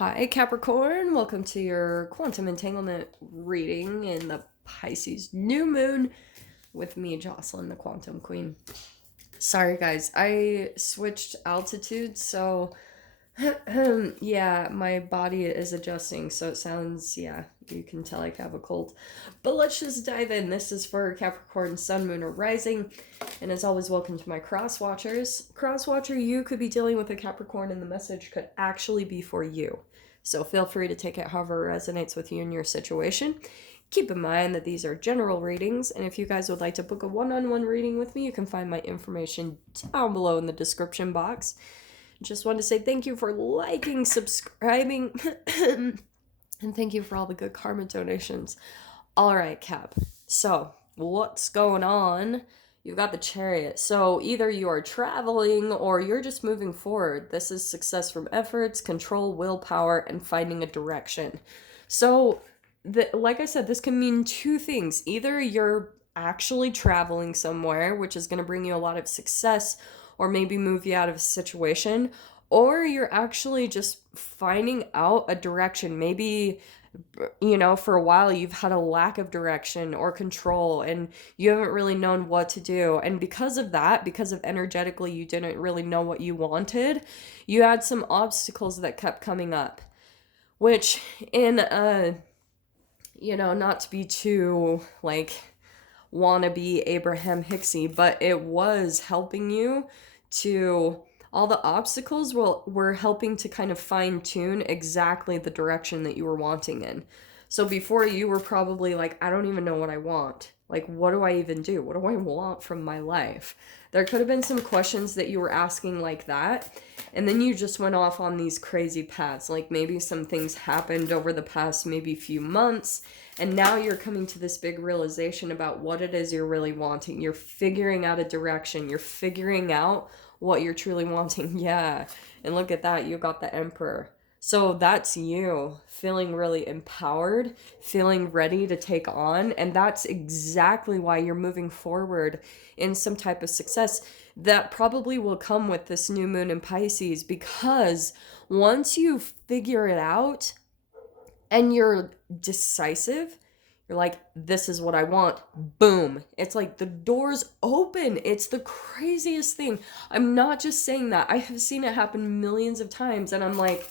Hi, Capricorn. Welcome to your quantum entanglement reading in the Pisces new moon with me, Jocelyn, the quantum queen. Sorry, guys, I switched altitudes, so yeah, my body is adjusting, so it sounds, yeah, you can tell I have a cold. But let's just dive in. This is for Capricorn, Sun, Moon, or Rising. And as always, welcome to my cross watchers. Cross watcher, you could be dealing with a Capricorn, and the message could actually be for you. So feel free to take it however resonates with you in your situation. Keep in mind that these are general readings, and if you guys would like to book a one-on-one reading with me, you can find my information down below in the description box. Just wanted to say thank you for liking, subscribing, and thank you for all the good karma donations. All right, Cap. So, what's going on? You've got the Chariot. So, either you are traveling or you're just moving forward. This is success from efforts, control, willpower, and finding a direction. So, like I said, this can mean two things. Either you're actually traveling somewhere, which is going to bring you a lot of success, or maybe move you out of a situation, or you're actually just finding out a direction. Maybe, you know, for a while you've had a lack of direction or control and you haven't really known what to do. And because of that, because of energetically you didn't really know what you wanted, you had some obstacles that kept coming up, which in not to be too like wannabe Abraham Hicksy, but it was helping you to, all the obstacles were helping to kind of fine tune exactly the direction that you were wanting in. So before, you were probably like, I don't even know what I want. Like, what do I even do? What do I want from my life? There could have been some questions that you were asking like that. And then you just went off on these crazy paths. Like maybe some things happened over the past maybe few months. And now you're coming to this big realization about what it is you're really wanting. You're figuring out a direction. You're figuring out what you're truly wanting. Yeah. And look at that. You got the Emperor. So that's you feeling really empowered, feeling ready to take on. And that's exactly why you're moving forward in some type of success that probably will come with this new moon in Pisces, because once you figure it out and you're decisive, you're like, this is what I want. Boom. It's like the doors open. It's the craziest thing. I'm not just saying that. I have seen it happen millions of times. And I'm like,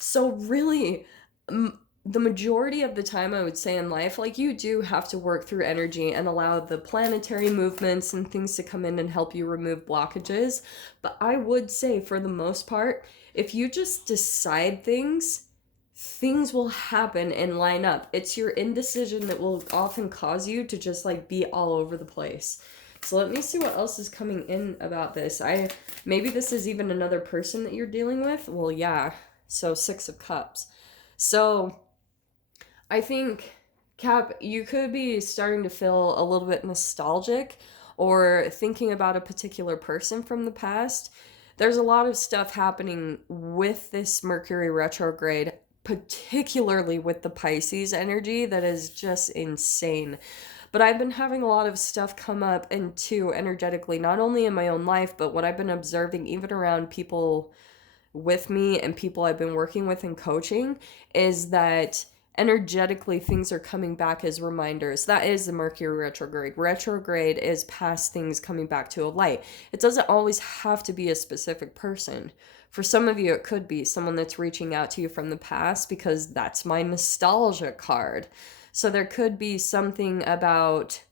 so really, the majority of the time, I would say in life, like, you do have to work through energy and allow the planetary movements and things to come in and help you remove blockages. But I would say, for the most part, if you just decide things will happen and line up. It's your indecision that will often cause you to just like be all over the place. So let me see what else is coming in about this. Maybe this is even another person that you're dealing with. Well, yeah. So 6 of Cups. So I think, Cap, you could be starting to feel a little bit nostalgic or thinking about a particular person from the past. There's a lot of stuff happening with this Mercury retrograde, particularly with the Pisces energy, that is just insane. But I've been having a lot of stuff come up into energetically, not only in my own life, but what I've been observing even around people with me and people I've been working with and coaching, is that energetically things are coming back as reminders. That is the Mercury retrograde. Retrograde is past things coming back to a light. It doesn't always have to be a specific person. For some of you, it could be someone that's reaching out to you from the past, because that's my nostalgia card. So there could be something about,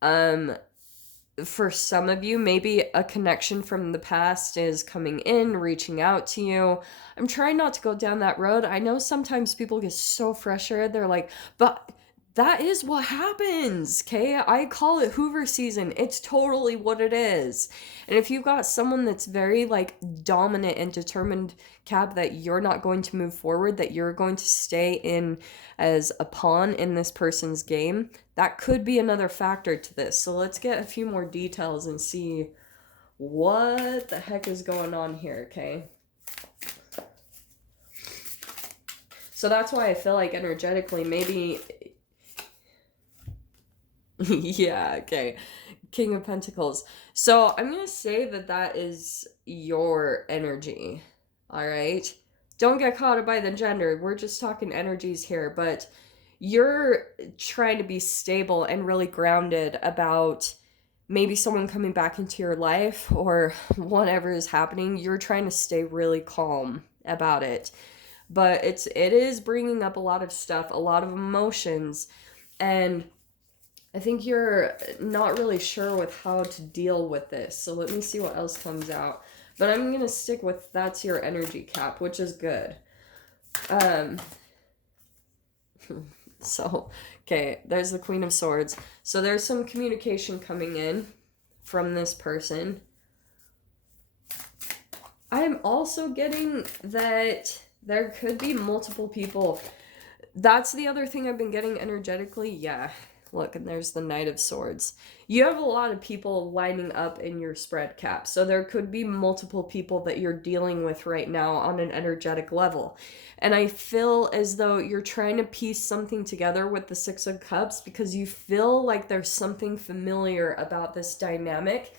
for some of you, maybe a connection from the past is coming in, reaching out to you. I'm trying not to go down that road. I know sometimes people get so frustrated. They're like, but that is what happens, okay? I call it Hoover season. It's totally what it is. And if you've got someone that's very like dominant and determined, Cap, that you're not going to move forward, that you're going to stay in as a pawn in this person's game, that could be another factor to this. So let's get a few more details and see what the heck is going on here, okay? So that's why I feel like energetically, maybe... yeah, okay. King of Pentacles. So I'm going to say that that is your energy, all right? don't get caught up by the gender. We're just talking energies here, but you're trying to be stable and really grounded about maybe someone coming back into your life or whatever is happening. You're trying to stay really calm about it. But it is bringing up a lot of stuff, a lot of emotions, and I think you're not really sure with how to deal with this. So let me see what else comes out. But I'm going to stick with that's your energy, Cap, which is good. So, okay, there's the Queen of Swords. So there's some communication coming in from this person. I'm also getting that there could be multiple people. That's the other thing I've been getting energetically. Yeah, look, and there's the Knight of Swords. You have a lot of people lining up in your spread, Cap. So there could be multiple people that you're dealing with right now on an energetic level. And I feel as though you're trying to piece something together with the Six of Cups because you feel like there's something familiar about this dynamic.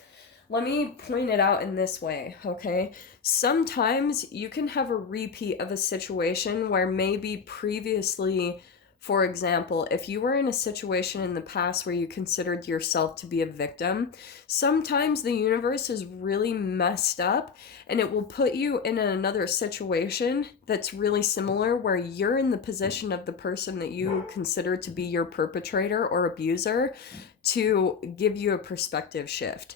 Let me point it out in this way, okay? Sometimes you can have a repeat of a situation where maybe previously, for example, if you were in a situation in the past where you considered yourself to be a victim, sometimes the universe is really messed up and it will put you in another situation that's really similar where you're in the position of the person that you consider to be your perpetrator or abuser to give you a perspective shift.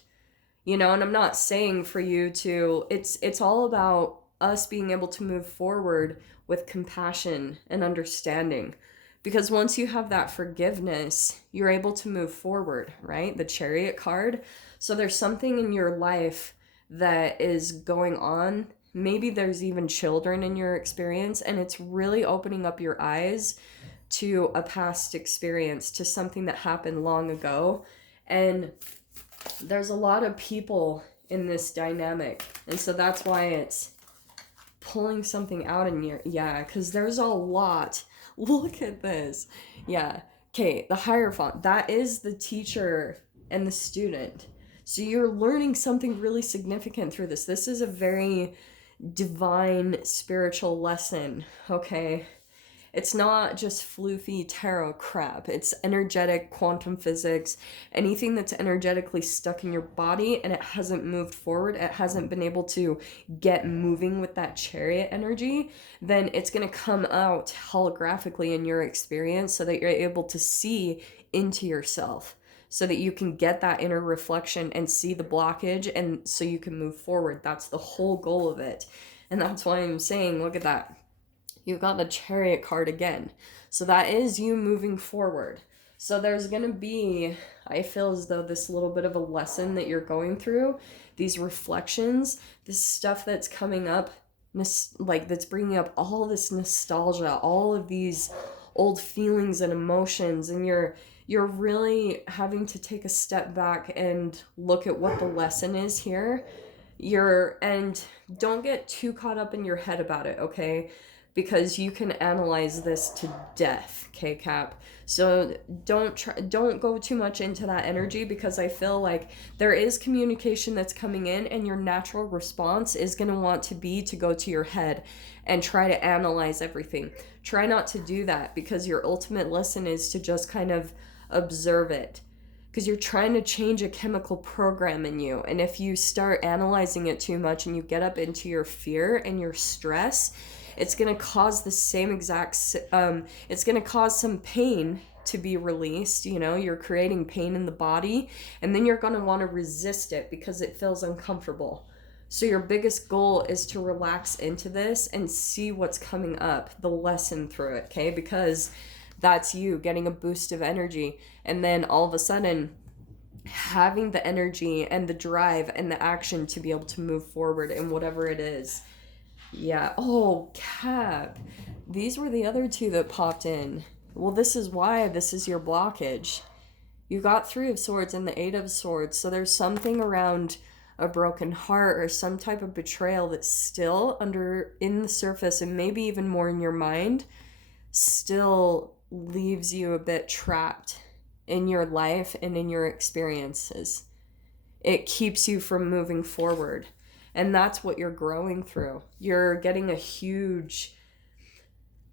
You know, and I'm not saying for you to, it's all about us being able to move forward with compassion and understanding. Because once you have that forgiveness, you're able to move forward, right? The Chariot card. So there's something in your life that is going on. Maybe there's even children in your experience, and it's really opening up your eyes to a past experience, to something that happened long ago. And there's a lot of people in this dynamic, and so that's why it's pulling something out in your, yeah, because there's a lot. Look at this. Yeah. Okay, the Hierophant, that is the teacher and the student. So you're learning something really significant through this. This is a very divine spiritual lesson, okay? It's not just floofy tarot crap. It's energetic quantum physics. Anything that's energetically stuck in your body and it hasn't moved forward, it hasn't been able to get moving with that Chariot energy, then it's going to come out holographically in your experience so that you're able to see into yourself, so that you can get that inner reflection and see the blockage, and so you can move forward. That's the whole goal of it. And that's why I'm saying, look at that. You've got the Chariot card again. So that is you moving forward. So there's going to be, I feel as though this little bit of a lesson that you're going through, these reflections, this stuff that's coming up, like that's bringing up all this nostalgia, all of these old feelings and emotions, and you're really having to take a step back and look at what the lesson is here. And don't get too caught up in your head about it, okay? Because you can analyze this to death, okay, Cap? So don't go too much into that energy, because I feel like there is communication that's coming in, and your natural response is going to want to be to go to your head and try to analyze everything. Try not to do that, because your ultimate lesson is to just kind of observe it, because you're trying to change a chemical program in you. And if you start analyzing it too much and you get up into your fear and your stress, it's going to cause the same exact, it's going to cause some pain to be released. You know, you're creating pain in the body, and then you're going to want to resist it because it feels uncomfortable. So your biggest goal is to relax into this and see what's coming up, the lesson through it, okay? Because that's you getting a boost of energy, and then all of a sudden having the energy and the drive and the action to be able to move forward in whatever it is. Yeah. Oh, Cap. These were the other two that popped in. Well, this is why this is your blockage. You got Three of Swords and the Eight of Swords. So there's something around a broken heart or some type of betrayal that's still in the surface, and maybe even more in your mind, still leaves you a bit trapped in your life and in your experiences. It keeps you from moving forward. And that's what you're growing through. You're getting a huge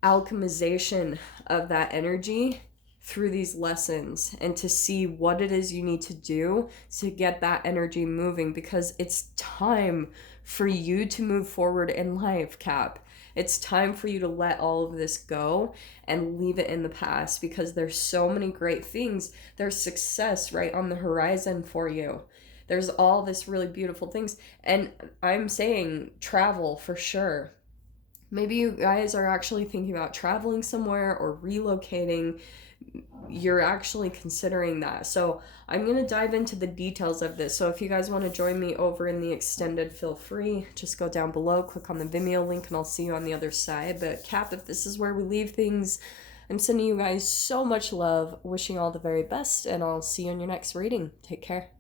alchemization of that energy through these lessons, and to see what it is you need to do to get that energy moving, because it's time for you to move forward in life, Cap. It's time for you to let all of this go and leave it in the past, because there's so many great things. There's success right on the horizon for you. There's all this really beautiful things. And I'm saying travel for sure. Maybe you guys are actually thinking about traveling somewhere or relocating. You're actually considering that. So I'm going to dive into the details of this. So if you guys want to join me over in the extended, feel free. Just go down below, click on the Vimeo link, and I'll see you on the other side. But Cap, if this is where we leave things, I'm sending you guys so much love, wishing all the very best, and I'll see you in your next reading. Take care.